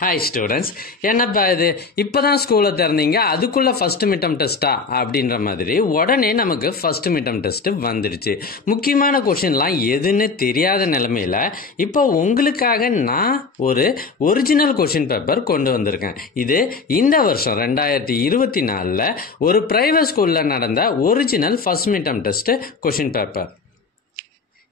Hi students, என்னப்பா இது இப்போதான் ஸ்கூலை திறந்தீங்க, அதுக்குள்ள ஃபர்ஸ்ட் மிட்டம் டெஸ்டா அப்படின்ற மாதிரி உடனே நமக்கு ஃபர்ஸ்ட் மிட்டம் டெஸ்ட் வந்துடுச்சு. முக்கியமான கொஷின்லாம் எதுன்னு தெரியாத நிலைமையில இப்போ உங்களுக்காக நான் ஒரு ஒரிஜினல் கொஷின் பேப்பர் கொண்டு வந்திருக்கேன். இது இந்த வருஷம் 2024 ஒரு பிரைவேட் ஸ்கூலில் நடந்த original first midterm test question paper.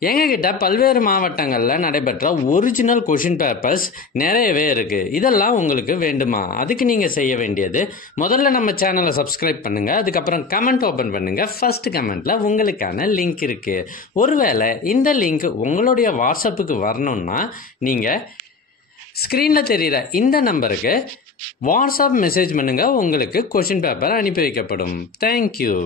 எங்ககிட்ட பல்வேறு மாவட்டங்களில் நடைபெற்ற ஒரிஜினல் கொஷின் பேப்பர்ஸ் நிறையவே இருக்குது. இதெல்லாம் உங்களுக்கு வேண்டுமா? அதுக்கு நீங்கள் செய்ய வேண்டியது, முதல்ல நம்ம சேனலை சப்ஸ்கிரைப் பண்ணுங்கள், அதுக்கப்புறம் கமெண்ட் ஓப்பன் பண்ணுங்கள். ஃபர்ஸ்ட் கமெண்ட்டில் உங்களுக்கான லிங்க் இருக்குது. ஒருவேளை இந்த லிங்க் உங்களுடைய வாட்ஸ்அப்புக்கு வரணும்னா நீங்கள் ஸ்க்ரீனில் தெரிகிற இந்த நம்பருக்கு வாட்ஸ்அப் மெசேஜ் பண்ணுங்கள், உங்களுக்கு கொஷின் பேப்பர் அனுப்பி வைக்கப்படும். தேங்க்யூ.